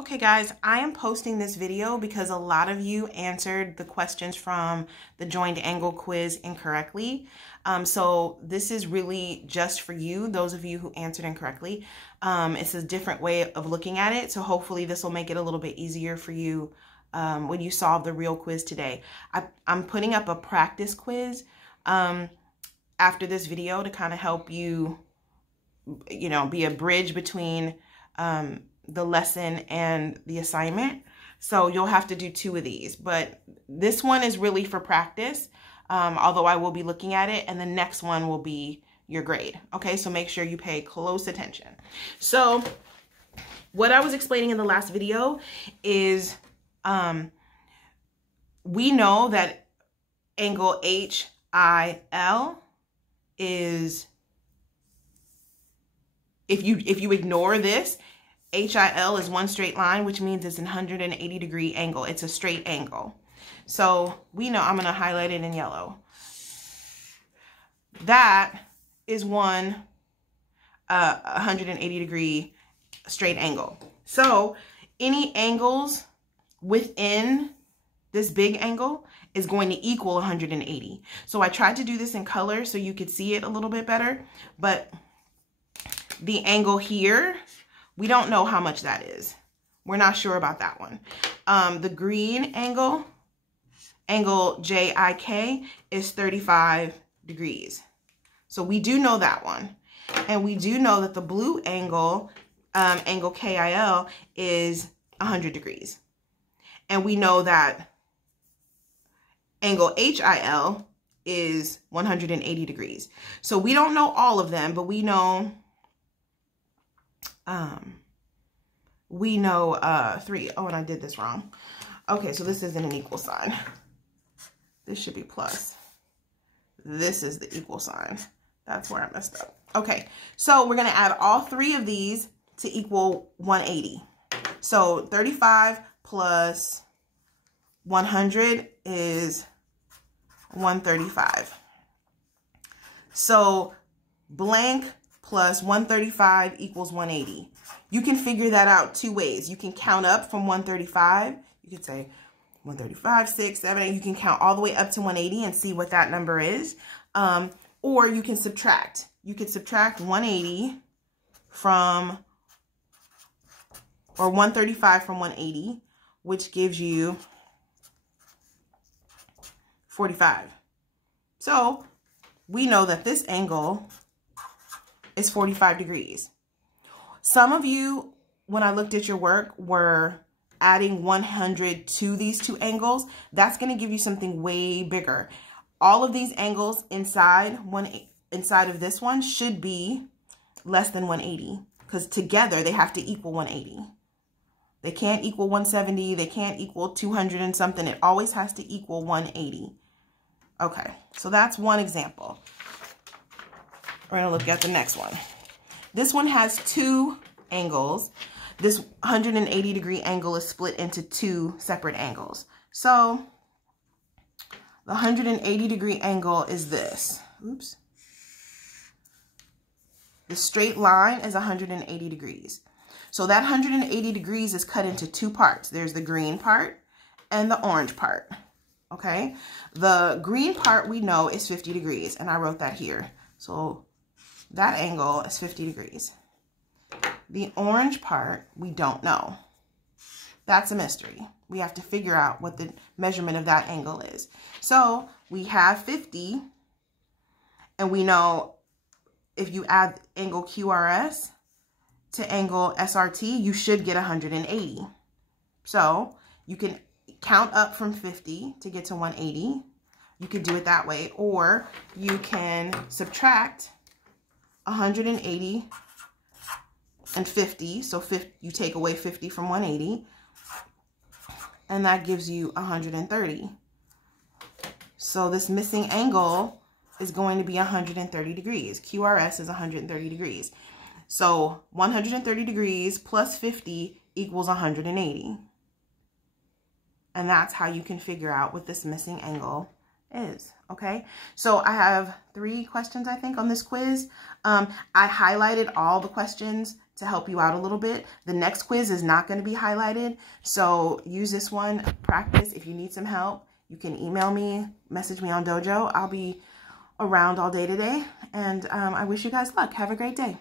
Okay guys, I am posting this video because a lot of you answered the questions from the joined angle quiz incorrectly. So this is really just for you, those of you who answered incorrectly. It's a different way of looking at it. So hopefully this will make it a little bit easier for you when you solve the real quiz today. I'm putting up a practice quiz after this video to kind of help you, be a bridge between the lesson and the assignment. So you'll have to do 2 of these, but this one is really for practice, although I will be looking at it, and the next one will be your grade. Okay, so make sure you pay close attention. So what I was explaining in the last video is we know that angle HIL is, if you ignore this, HIL is one straight line, which means it's a 180-degree angle. It's a straight angle. So we know, I'm going to highlight it in yellow. That is one 180-degree straight angle. So any angles within this big angle is going to equal 180. So I tried to do this in color so you could see it a little bit better, but the angle here, we don't know how much that is. We're not sure about that one. The green angle JIK, is 35 degrees. So we do know that one. And we do know that the blue angle, angle KIL, is 100 degrees. And we know that angle HIL is 180 degrees. So we don't know all of them, but we know 3. Oh, and I did this wrong. Okay, so this isn't an equal sign. This should be plus. This is the equal sign. That's where I messed up. Okay, so we're going to add all 3 of these to equal 180. So 35 plus 100 is 135. So blank plus 135 equals 180. You can figure that out 2 ways. You can count up from 135. You could say 135, 6, 7, 8. You can count all the way up to 180 and see what that number is. Or you can subtract. You could subtract 180 from, or 135 from 180, which gives you 45. So we know that this angle is 45 degrees. Some of you, when I looked at your work, were adding 100 to these 2 angles. That's going to give you something way bigger. All of these angles inside of this one should be less than 180, because together they have to equal 180. They can't equal 170. They can't equal 200 and something. It always has to equal 180. Okay, so that's one example. We're going to look at the next one. This one has 2 angles. This 180-degree angle is split into 2 separate angles. So the 180-degree angle is this. Oops. The straight line is 180 degrees. So that 180 degrees is cut into 2 parts. There's the green part and the orange part. Okay? The green part we know is 50 degrees, and I wrote that here. So that angle is 50 degrees. The orange part, we don't know. That's a mystery. We have to figure out what the measurement of that angle is. So we have 50, and we know if you add angle QRS to angle SRT, you should get 180. So you can count up from 50 to get to 180. You could do it that way, or you can subtract 180 and 50. So you take away 50 from 180, and that gives you 130. So this missing angle is going to be 130 degrees. QRS is 130 degrees. So 130 degrees plus 50 equals 180. And that's how you can figure out what this missing angle is. Okay, so I have 3 questions, I think, on this quiz. I highlighted all the questions to help you out a little bit. The next quiz is not going to be highlighted, so use this one, practice. If you need some help, you can email me, message me on Dojo. I'll be around all day today, and I wish you guys luck. Have a great day.